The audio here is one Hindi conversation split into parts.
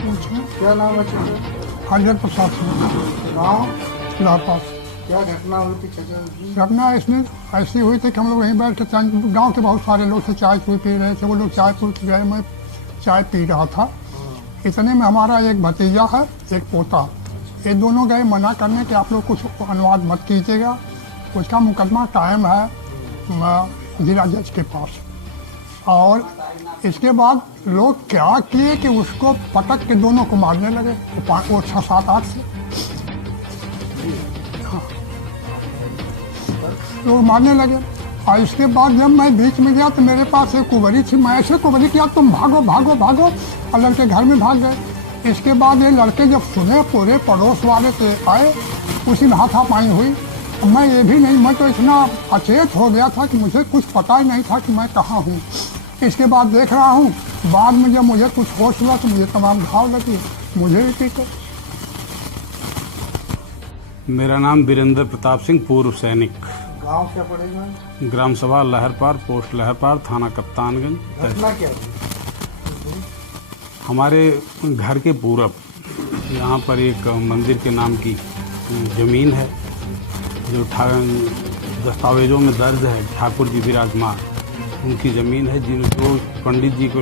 पूछो। क्या नाम है चाचा? हरदर प्रसाद सिंह, गाँव? लापास। क्या घटना हुई थी चाचा जी? घटना इसमें ऐसी हुई थी कि हम लोग वहीं बैठे थे, गांव के बहुत सारे लोग थे, चाय चूय पी रहे थे। वो लोग चाय पी गए, मैं चाय पी रहा था। इतने में हमारा एक भतीजा है, एक पोता, ये दोनों गए मना करने कि आप लोग कुछ अनुवाद मत कीजिएगा, उसका मुकदमा कायम है जिला जज के पास। और इसके बाद लोग क्या किए कि उसको पटक के दोनों को मारने लगे, वो 6, 7, 8 से लोग मारने लगे। और इसके बाद जब मैं बीच में गया तो मेरे पास एक कुंवरी थी, मैं ऐसे कुंवरी किया तुम भागो भागो भागो, और लड़के घर में भाग गए। इसके बाद ये लड़के जब सुने, पूरे पड़ोस वाले के आए, उसी में हाथापाई हुई। मैं ये भी नहीं, मैं तो इतना अचेत हो गया था कि मुझे कुछ पता ही नहीं था कि मैं कहाँ हूँ। इसके बाद देख रहा हूँ, बाद में जब मुझे कुछ होश हुआ तो मुझे तमाम घाव लगी, मुझे भी पीटे। मेरा नाम वीरेंद्र प्रताप सिंह, पूर्व सैनिक। गाँव क्या पड़ेगा? ग्राम सभा लहरपार, पोस्ट लहरपार, थाना कप्तानगंज। घटना क्या थी? हमारे घर के पूरब यहाँ पर एक मंदिर के नाम की जमीन है, जो दस्तावेजों में दर्ज है, ठाकुर जी विराजमान उनकी ज़मीन है, जिनको पंडित जी को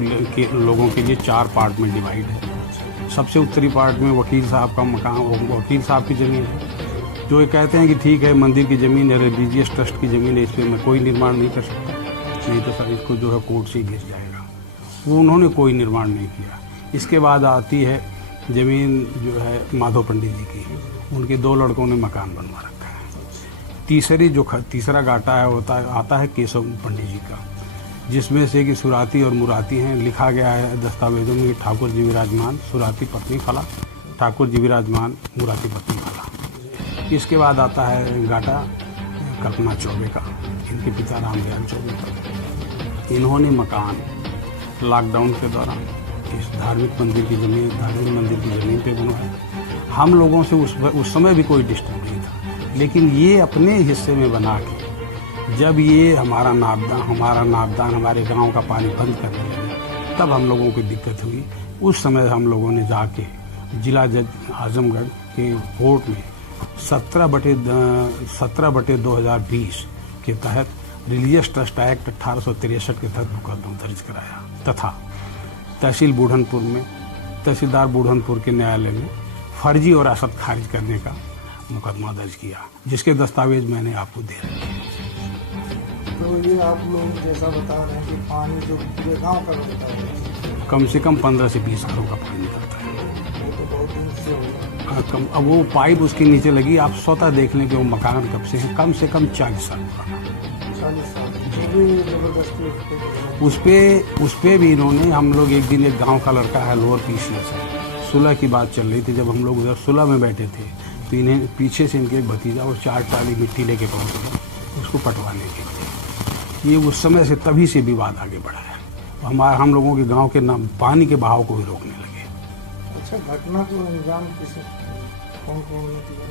लोगों के लिए 4 पार्ट में डिवाइड है। सबसे उत्तरी पार्ट में वकील साहब का मकान, वकील साहब की ज़मीन है, जो ये कहते हैं कि ठीक है मंदिर की ज़मीन है, रिलीजियस ट्रस्ट की ज़मीन है, इस पर मैं कोई निर्माण नहीं कर सकता, नहीं तो सर इसको जो है कोर्ट से ही घिस जाएगा। वो उन्होंने कोई निर्माण नहीं किया। इसके बाद आती है ज़मीन जो है माधव पंडित जी की, उनके 2 लड़कों ने मकान बनवा रखा है। तीसरा गाटा है आता है केशव पंडित जी का, जिसमें से कि सुराती और मुराती हैं। लिखा गया है दस्तावेजों में ठाकुर जी विराजमान, सुराती पत्नी फला, ठाकुर जी विराजमान, मुराती पत्नी फला। इसके बाद आता है गाटा कल्पना चौबे का, इनके पिता रामदयाल चौबे का। इन्होंने मकान लॉकडाउन के दौरान इस धार्मिक मंदिर की ज़मीन पे बनवाया। हम लोगों से उस समय भी कोई डिस्टर्ब नहीं था, लेकिन ये अपने हिस्से में बना के जब ये हमारा नापदान हमारे गांव का पानी बंद करने लगे, तब हम लोगों को दिक्कत हुई। उस समय हम लोगों ने जाके जिला जज आजमगढ़ के कोर्ट में 17/2020 के तहत रिलीजियस ट्रस्ट एक्ट 1863 के तहत मुकदमा दर्ज कराया, तथा तहसील बूढ़नपुर में तहसीलदार बूढ़नपुर के न्यायालय में फर्जी और असत खारिज करने का मुकदमा दर्ज किया, जिसके दस्तावेज मैंने आपको दे रखे हैं। तो ये आप लोग जैसा बता रहे हैं कि पानी जो पूरे गाँव का बता रहे हैं, कम से कम 15 से 20 घरों का पानी निकलता है। वो तो बहुत दिन से होगा। अब वो पाइप उसके नीचे लगी, आप स्वतः देख लें कि वो मकान कब से है, कम 40 साल पुराना। 40 साल जो भी जबरदस्ती उस पे भी इन्होंने, हम लोग एक दिन एक गांव का लड़का है लोअर पीसीएस से, सुलह की बात चल रही थी, जब हम लोग उधर सुलह में बैठे थे तो इन्हें पीछे से इनके भतीजा और 4 टाली मिट्टी लेके पहुँच गए उसको पटवाने के लिए। ये उस समय से तभी से विवाद आगे बढ़ा है। हम लोगों के गाँव के नाम पानी के बहाव को ही रोकने लगे। अच्छा, घटना को अंजाम कौन ने दिया?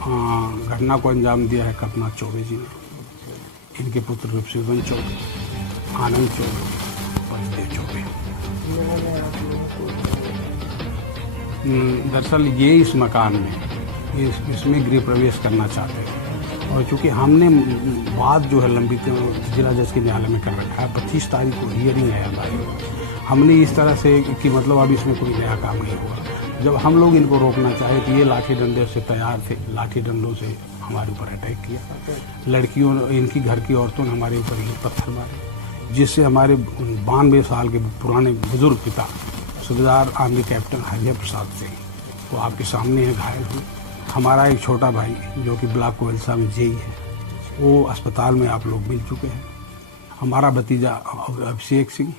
हाँ, घटना को अंजाम दिया है कल्पना चौबे जी ने, इनके पुत्र ऋषिवन चौबे, आनंद चौबे, पंचदेव चौबे। दरअसल ये इस मकान में इसमें गृह प्रवेश करना चाहते हैं, और चूँकि हमने बात जो है लंबित जिला जज के न्यायालय में कर रखा है, 25 तारीख को हियरिंग है हमारी, हमने इस तरह से कि मतलब अब इसमें कोई नया काम नहीं हुआ। जब हम लोग इनको रोकना चाहे तो ये लाठी डंडे से तैयार थे, लाठी डंडों से हमारे ऊपर अटैक किया। लड़कियों, इनकी घर की औरतों ने हमारे ऊपर ये पत्थर मारे, जिससे हमारे 92 साल के पुराने बुजुर्ग पिता सूबेदार आर्मी कैप्टन हरिहर प्रसाद सिंह वो आपके सामने है, घायल हुए। हमारा एक छोटा भाई जो कि ब्लॉक कोयलसा में जेई है, वो अस्पताल में आप लोग मिल चुके हैं। हमारा भतीजा अभिषेक सिंह,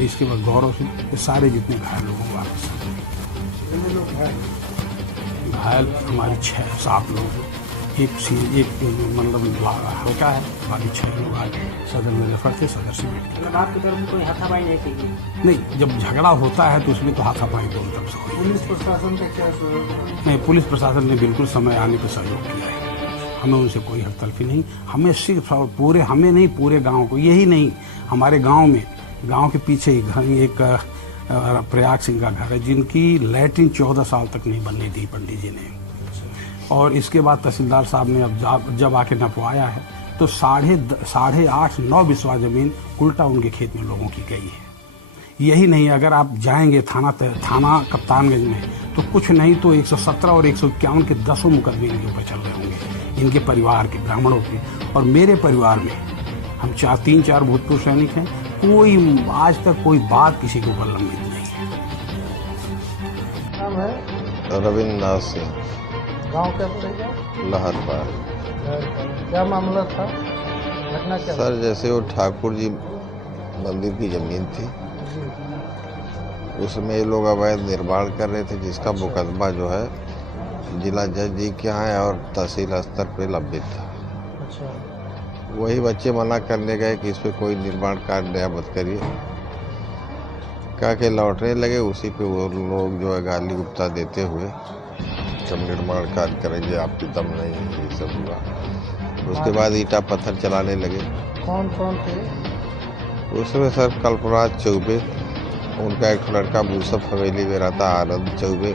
इसके बाद गौरव सिंह, ये सारे जितने घायल लोगों को आपके सामने। घायल हमारे 6-7 लोग, एक मतलब हल्का है, बाकी 6 लोग आज सदर में रेफर थे, सदर से आपकी तरफ कोई हाथापाई नहीं की? नहीं, जब झगड़ा होता है तो उसमें तो हाथापाई दोनों तरफ से हुई। पुलिस प्रशासन का क्या सहयोग? नहीं, पुलिस प्रशासन ने बिल्कुल समय आने पर सहयोग किया है, हमें उनसे कोई हकतलफी नहीं। हमें सिर्फ हमें नहीं, पूरे गाँव को, यही नहीं, हमारे गाँव में, गाँव के पीछे एक प्रयाग सिंह का घर है, जिनकी लैट्रिन 14 साल तक नहीं बननी थी पंडित जी ने। और इसके बाद तहसीलदार साहब ने अब जब आके नपवाया है तो 8.5-9 बिस्वा जमीन उल्टा उनके खेत में लोगों की गई है। यही नहीं, अगर आप जाएंगे थाना कप्तानगंज में तो कुछ नहीं तो 117 और 151 के 10 मुकदमे इनके ऊपर चल रहे होंगे, इनके परिवार के, ब्राह्मणों के। और मेरे परिवार में हम 3-4 भूतपूर्व सैनिक हैं, कोई आज तक कोई बात किसी के ऊपर लंबित नहीं है। नाम है रविन्द्रनाथ सिंह, गांव क्या पड़ेगा? लहरपाल। क्या मामला था, घटना क्या? सर जैसे वो ठाकुर जी मंदिर की जमीन थी, उसमें ये लोग अवैध निर्माण कर रहे थे, जिसका मुकदमा जो है जिला जज जी के यहाँ है और तहसील स्तर पे लंबित था। अच्छा। वही बच्चे मना करने गए कि इस पे कोई निर्माण कार्य नया मत करिए, कह के लौटने लगे। उसी पे वो लोग जो है गाली गुप्ता देते हुए जब निर्माण कार्य करेंगे आपकी दम नहीं है, ये सब हुआ। उसके बाद ईटा पत्थर चलाने लगे। कौन कौन थे? उसमें सर कल्पराज चौबे, उनका एक लड़का मूसफ हवेली में रहता आनंद चौबे,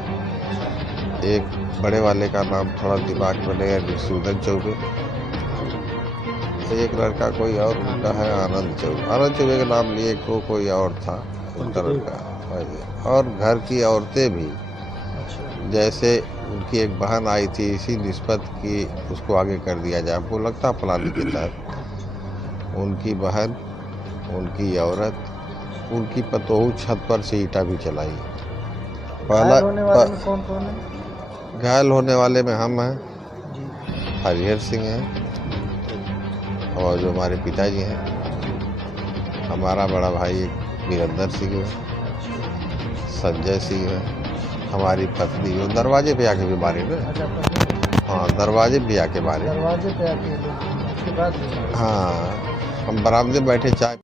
एक बड़े वाले का नाम थोड़ा दिमाग में नहीं है रिसूदन चौबे, एक लड़का कोई और उनका है आनंद चौबे के नाम लिए कोई और था उनका लड़का। और घर की औरतें भी, जैसे उनकी एक बहन आई थी, इसी निस्बत की उसको आगे कर दिया जाए, वो लगता फलाने के तहत उनकी बहन, उनकी औरत, उनकी पतोहू छत पर से ईटा भी चलाई। घायल होने वाले में कौन कौन है? घायल होने वाले में हम हैं, हरिहर सिंह हैं, और जो हमारे पिताजी हैं, हमारा बड़ा भाई वीरेंद्र सिंह है, संजय सिंह है, हमारी पत्नी जो दरवाजे पे आके भी मारे ना। हाँ, दरवाजे पे आके मारे। दरवाजे पे आके, उसके बाद? हाँ, हम बरामदे बैठे चाय